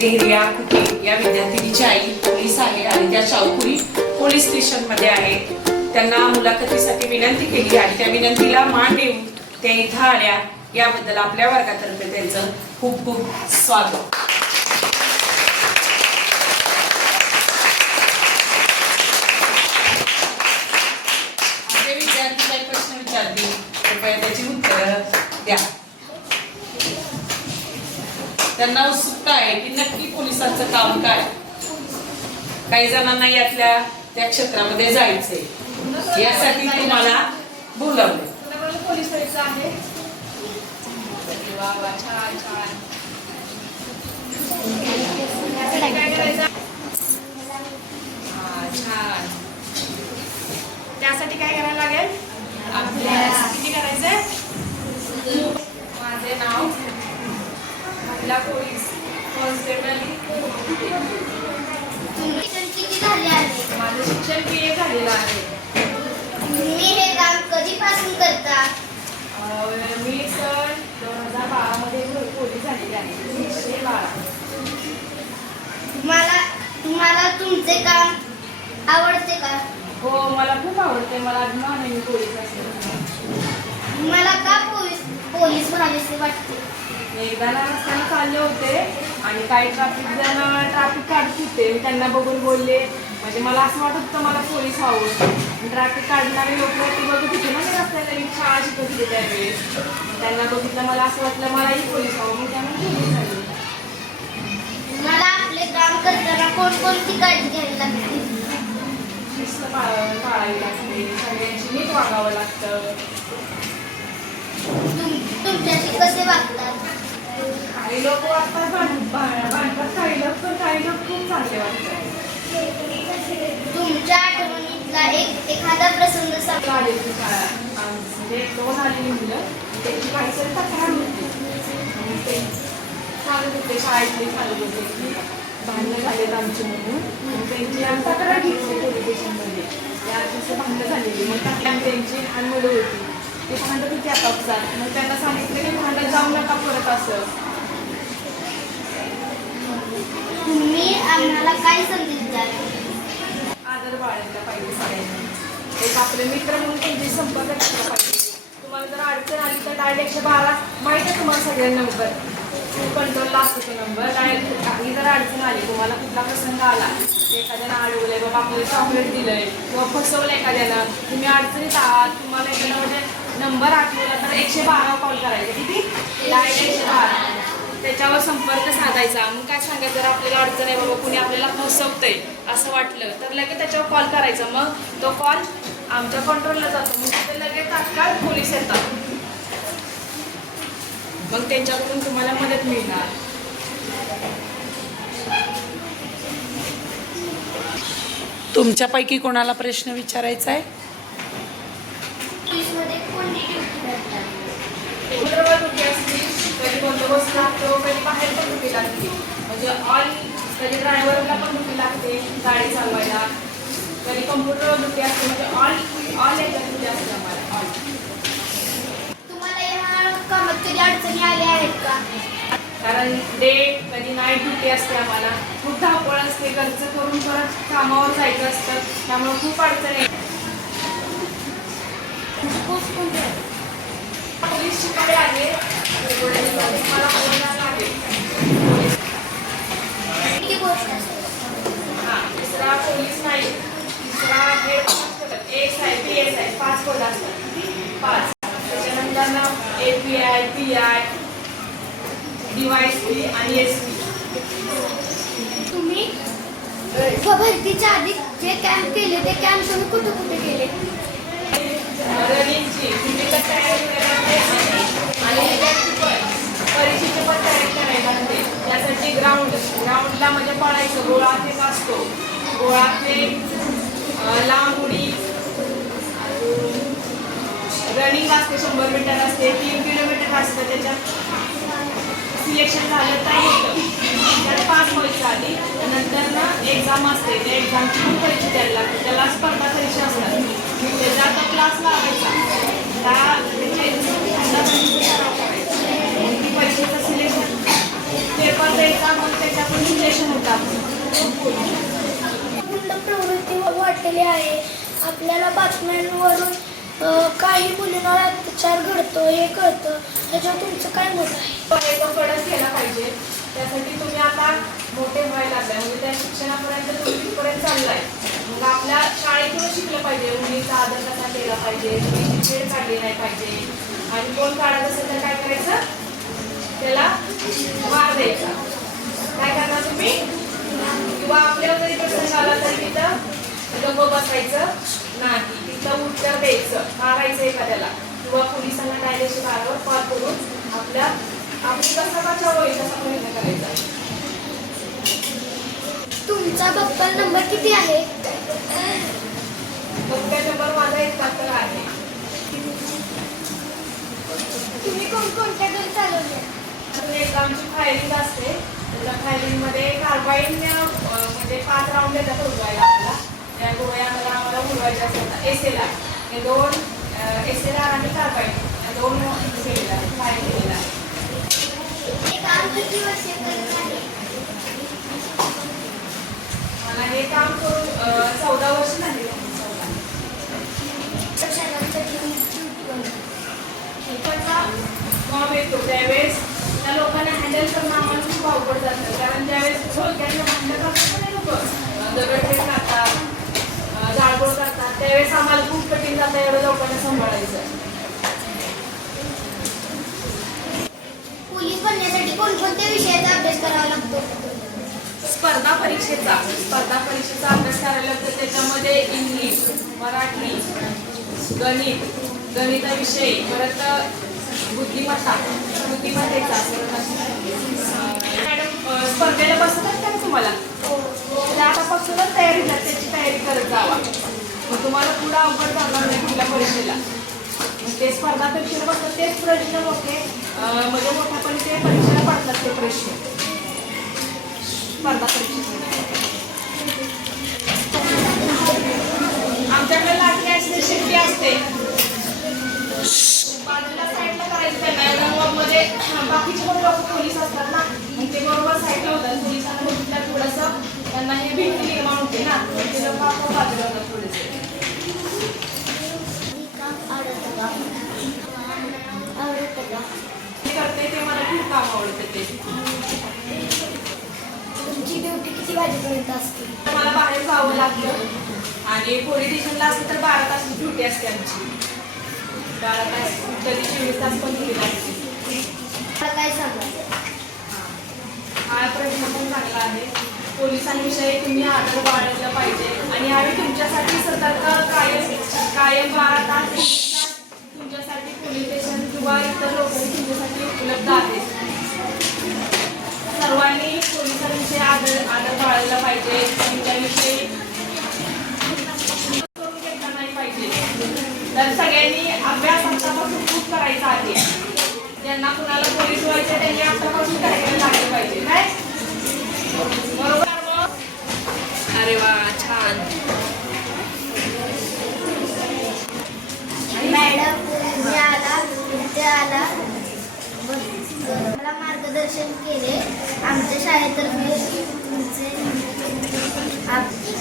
डेहरिया कुके या विद्यार्थिनीची आई पोलीस आहे आणि त्या शाहपुरी पोलीस स्टेशनमध्ये आहे. त्यांना मुलाखतीसाठी विनंती केली आणि त्या विनंतीला मान देऊन त्या इथं आल्या. याबद्दल आपल्या वर्गातर्फे त्यांचं खूप खूप स्वागत. विद्यार्थी काही प्रश्न विचारतील कृपया त्याची उत्तरं द्या. त्यांना उत्सुक आहे की नक्की पोलिसांचं काम काय? काही जणांना यातल्या त्या क्षेत्रामध्ये जायचंय. यासाठी तुम्हाला बोलावले आहे छान छान यासाठी काय करायचं छान त्यासाठी काय करायला लागेल? आपल्याला किती करायचंय? माझे नाव महिला पोलीस. माझं शिक्षण बी ए झालेलं आहे. तुम्ही हे काम कधीपासून करता? मी सण दोन हजार बारामध्ये पोलीस झालेली आहे. बारा तुम्हाला तुम्हाला तुमचे काम आवडते का? हो मला खूप आवडते. मला अभिमान आहे मी पोलीस असते. तुम्हाला का पोलीस पोलीस व्हावेसे वाटते? एकदा ना रस्त्याने चालले होते. आणि काही ट्रॅफिक जण ट्रॅफिक काढत होते. मी त्यांना बघून बोलले. म्हणजे मला असं वाटत होतं मला पोलीस व्हावं ट्रॅफिक काढणारे लोक ते बघत होते. ना मी रस्त्याला मी शाळा शिकत होते त्यावेळेस. मग त्यांना बघितलं मला असं वाटलं मलाही पोलीस व्हावं त्यामुळे पोलीस झाले तुम्हाला आपले काम करताना कोणकोणती काळजी घ्यावी लागते? शिस्त पाळ पाळावी लागते. सगळ्यांशी नीट वागावं लागतं. तुम तुमच्याशी कसे वागतात काही लोक वाटतात भांडतात काही लोक पण काही लोक खूप चांगले वाटतात तुमच्या आठवणीतला एक एखादा प्रसंग सांगा. शाळा म्हणजे दोन आलेली मुलं. त्यांची काहीतरी तक्रार होती. आणि ते सांगत होते शाळेतले सांगत होते की भांडणं झालेत आमची म्हणून. त्यांची आम्ही तक्रार घेतली पोलीस स्टेशनमध्ये. दिवशी भांडणं झालेली. मग त्यांची लहान मुलं होती. ते भांडत होते आपापसात मग त्यांना सांगितलं की भांडत जाऊ नका परत असं तुम्ही मुलांना काय संदेश द्याल? आदर बाळगला पाहिजे सगळ्यांनी. एक आपले मित्र म्हणून त्यांची संपर्क ठेवला पाहिजे. तुम्हाला जर अडचण आली तर डायरेक्ट एकशे बारा माहीत आहे तुम्हाला सगळ्यांना नंबर. कंट्रोलला असतो तो नंबर. डायरेक्ट काही जर अडचण आली तुम्हाला कुठला प्रसंग आला एखाद्यानं अडवलंय बाबा आपल्याला चॉकलेट दिलंय किंवा फसवलं एखाद्यानं तुम्ही अडचणीत आहात तुम्हाला एखाद्या म्हणजे नंबर आठवला तर एकशे बारा कॉल करायचा. किती? डायरेक्ट एकशे बारा. त्याच्यावर संपर्क साधायचा. मग काय सांगायचं? जर आपल्याला अडचण आहे बाबा कुणी आपल्याला फसवतंय असं वाटलं तर लगेच त्याच्यावर कॉल करायचा. मग तो कॉल आमच्या कंट्रोलला जातो. मग तिथे लगेच तात्काळ पोलीस येतात. मग त्यांच्याकडून तुम्हाला मदत मिळणार. तुमच्यापैकी कोणाला प्रश्न विचारायचा आहे? ड्युटी करतात कधी बंदोबस्त लागतो कधी बाहेर पण ड्युटी लागते. म्हणजे ऑल कधी ड्रायव्हरला पण ड्युटी लागते गाडी चालवायला. कधी कम्प्युटरवर ड्युटी असते म्हणजे ऑल ऑल याच्यात ड्युटी असते आम्हाला ऑल. तुम्हाला या कामात कधी अडचणी आल्या आहेत का? कारण डे कधी नाईट ड्युटी असते आम्हाला. खूप धावपळ असते घरचं करून परत कामावर जायचं असतं त्यामुळे खूप अडचण शिकायला आले मला बोलायला लागेल हा दुसरा पोलीस नाही तिसरा head S I P S I पाच पद असतात पाच त्याच्यानंतर ना A P I P I D Y S P आणि एस पी तुम्ही भरतीच्या आधी जे कॅम्प केले ते कॅम्प तुम्ही कुठे कुठे केले? आणि परीक्षेची पण तयारी करायला लागते त्यासाठी राऊंडला ग्राउंडला म्हणजे पळायचं गोळा फेक असतो गोळा फेक लांब उडी. रनिंग असते शंभर मीटर असते तीन किलोमीटर असतं त्याच्यात सिलेक्शन झालं तर होतं. त्यात पास व्हायचं आधी नंतर ना एक्झाम असते. त्या एक्झामची पण परीक्षा द्यायला लागते. त्याला स्पर्धा परीक्षा असतात. त्याचा क्लास लावायचा. त्या त्याच्या ती द्यायचा मग त्याच्यातून गुंड प्रवृत्ती वाढलेली आहे. आपल्याला बातम्यांवरून काही मुलींवर अत्याचार घडतो हे कळतं. त्याच्यावर तुमचं काय मत आहे? कडक केला पाहिजे. त्यासाठी तुम्ही आता मोठे व्हायला लागलाय. म्हणजे त्या शिक्षणापर्यंत तुम्ही तिथपर्यंत चाललाय. मग आपल्या शाळेतूनच शिकलं पाहिजे. मुलीचा आदर कसा केला पाहिजे? मुलीची छेड काढली नाही पाहिजे. आणि कोण काढत असेल तर काय करायचं? त्याला मार द्यायचा. काय करणार तुम्ही? किंवा आपल्यावर जरी प्रसंग आला तरी तिथं गप्प बसायचं नाही. तिथं उत्तर द्यायचं मारायचं एखाद्याला. किंवा पोलिसांना कायदेशीर मार्गावर कॉल करून आपल्या आपली कसा बचाव होईल तसा प्रयत्न करायचा. तुमचा बप्पल नंबर किती आहे? त्या नंबर माझा एकाहत्तर आहे तुम्ही कोणकोणत्या घरी चालवल्या तर एक आमची फायरिंग असते. त्या फायरिंगमध्ये कार्बाईन म्हणजे पाच राऊंड येतात उडवायला आपल्याला त्या गोळ्या आम्हाला आम्हाला उडवायच्या असतात. एस एल आर हे दोन एस एल आर आणि कार्बाईन. या दोन केलेलं आहे फायर केलेलं आहे मला हे काम करून चौदा वर्ष झाली. चौदा इकडचा फॉर्म येतो. त्यावेळेस त्या लोकांना हँडल करणं आम्हाला खूप अवघड जातं. कारण त्यावेळेस थोडक्यातलं भांडण करतात ना लोक दगडफेक करतात अं, जाळपोळ करतात त्यावेळेस आम्हाला खूप कठीण जातं एवढं लोकांना सांभाळायचं. पोलीस बनण्यासाठी कोणकोणत्या विषयाचा अभ्यास करावा लागतो? स्पर्धा परीक्षेचा. स्पर्धा परीक्षेचा अभ्यास करायला लागतो. त्याच्यामध्ये इंग्लिश मराठी गणित गणिताविषयी परत बुद्धिमत्ता बुद्धिमत्तेचा. स्पर्धेला बसतात का तुम्हाला? त्या आतापासूनच तयारी करा, त्याची तयारी करत जावा. मग तुम्हाला पुढं अवघड जाणार नाही कुठल्या परीक्षेला. ते स्पर्धा परीक्षेला बसतात तेच प्रश्न मोठे म्हणजे मोठ्यापणे ते परीक्षेला पडतात ते प्रश्न. स्पर्धा परीक्षेला आमच्याकडे लाटणी असते शेती असते बाजूला साईडला करायचं त्यांना मध्ये बाकीचे पण लोक पोलीस असतात ना मग ते बरोबर साईडला होतात पोलिसांना बघितलं थोडंसं त्यांना हे भीती निर्माण होते ना मग ते लोक आपण बाजूला होतात थोडेसे हे काम आवडतं का आवडतं का ते करते ते मला खूप काम आवडतं ते तुमची ड्युटी किती वाजेपर्यंत असते? मला बाहेर जावं लागतं. आणि पोलीस स्टेशनला असतं तर बारा तास ड्युटी असते आमची. बारा तास कधी चोवीस तास पण ड्युटी मला काय सांगा हा. प्रश्न पण चांगला आहे. पोलिसांविषयी तुम्ही आदर बाळगला पाहिजे. आणि आम्ही तुमच्यासाठी सतर्क कायम कायम बारा तास तुमच्यासाठी पोलीस स्टेशन किंवा इतर पाहिजे तर सगळ्यांनी अभ्यास आतापासून खूप करायचा आहे. ज्यांना कुणाला पोलीस व्हायचं त्यांनी आतापासून करायला लागले पाहिजे बरोबर? अरे वा छान. मॅडम? आला आला. मला मार्गदर्शन केले. आमच्या शाळेतर्फे तुमचे Gracias.